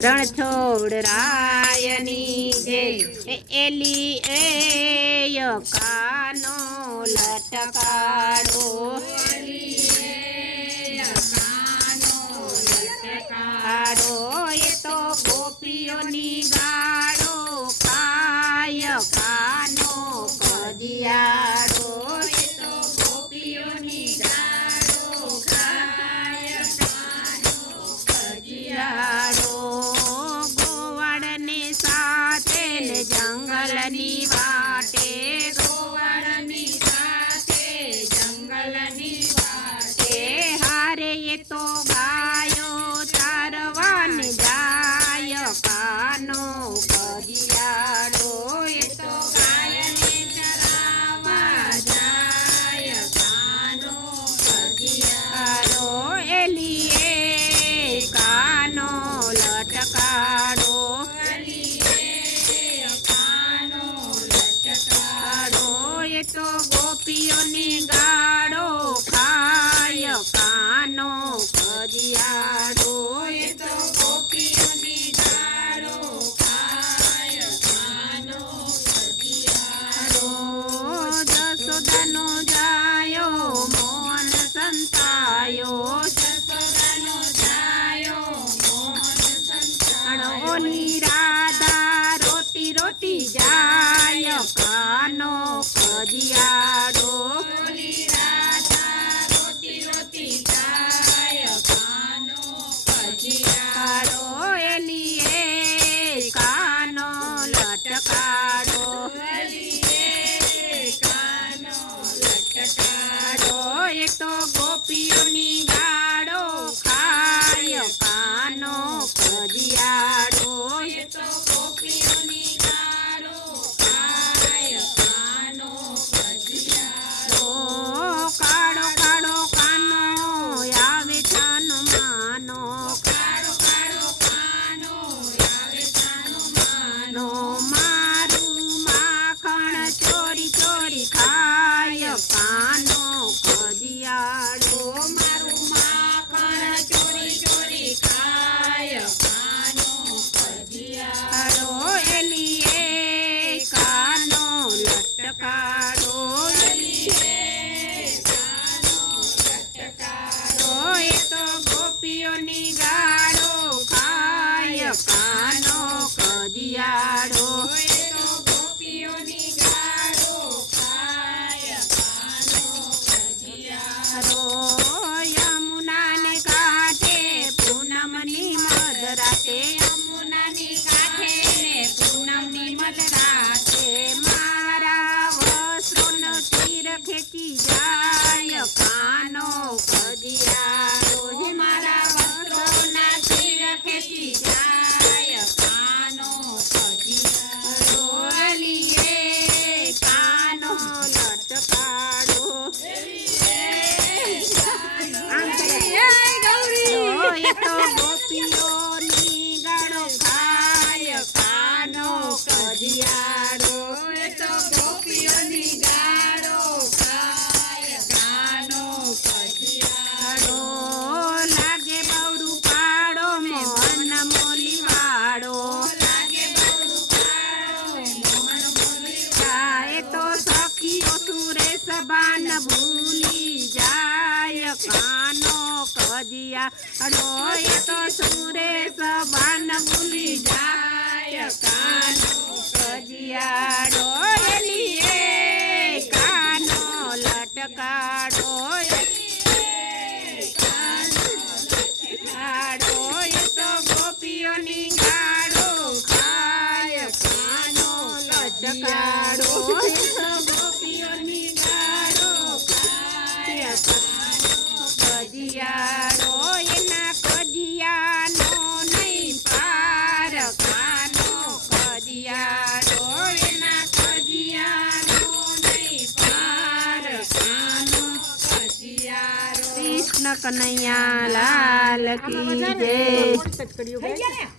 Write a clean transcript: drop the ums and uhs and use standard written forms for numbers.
રણછોડ રાયની જય એલી એ કાનો લટકાડો એ તો ગોપીઓની ગાળો કાય કાનો કજિયાડો એ તો ગોપીઓની ગાળો કાય કાનો કજિયાડો ગોવાળને સાથે ને જંગલની વાટે ગોવાળની સાથે જંગલની વાટે હારે એ તો ગાયો ચારવાને જાય કાનો કજિયાડો એ તો ગાયને ચરાવવા જાય કાનો કજિયાડો એલીએ કાનો લટકાડો કાનો લટકાડો એ તો ગોપીઓની ગાળો ખાય કાનો કજિયાડો એ તો ગોપીઓની ગાળો ખાય કાનો કજિયાડો જશોદાનો જાયો મોહન સંતાયો જશોદાનો જાયો મોહન સંતાયો રાધા રોટી રોટી જાય કાનો કજિયાડો રાધા રોટી રોટી જાય કાનો કજિયાડો એલીએ કાનો લટકાડો કાનો લટકાડો એ તો ગોપીઓની ગાળો ખાય કાનો કજિયાડો એ તો ગોપીઓની ગાળો ખાય કાનો કજિયાડો કાળો કાળો કાનો આવે તાનો માનો કાળો કાળો કાનો આવે તાનો માનો મારું માખણ ચોરી ચોરી ખાય કાનો કજિયાડો મારું માખણ ચોરી ચોરી ખાય કાનો કજિયાડો એલીએ કાનો લટકાડો એ તો ગોપીઓની ગાળો ખાય કાનો કજિયાડો એ તો ગોપીઓની ગાળો ખાય કાનો કજિયાડો યમુનાને કાંઠે પૂનમની મધરાતે યમુનાની કાંઠે ને પૂનમની મધરાતે મારા વસ્ત્રોનો તીર ખેંચી જાય કાનો કજિયાડો હે મારા વસ્ત્રોના તીર ખેંચી જાય કાનો કજિયાડો એલીએ કાનો લટકાડો એ તો ગોપીઓની ગાળો ખાય કાનો કજિયાડો એ તો ગોપીઓની ગાળો ખાય કાનો કજિયાડો લાગે બવડું પાડો મોહન મોલી વાળો લાગે બવડું પાડો મોહન મોલી વાળો એ તો સખીઓ સુરે સબાન ભૂલી જાય કાનો કજિયાડો એ તો સુરે સબાન ભૂલી જાય કાનો કજિયાડો એલીએ કાનો લટકાડો એ તો ગોપીઓની ગાળો ખાય કાનો લટકાડો એ તો ગોપીઓની ગાળો ખાય કાનો કજિયાડો એના કજિયાનો નહીં પાર કાનો કજિયાડો એના કજિયાનો નહીં પાર કાનો કજિયાડો કૃષ્ણ કનૈયા લાલ કી જય.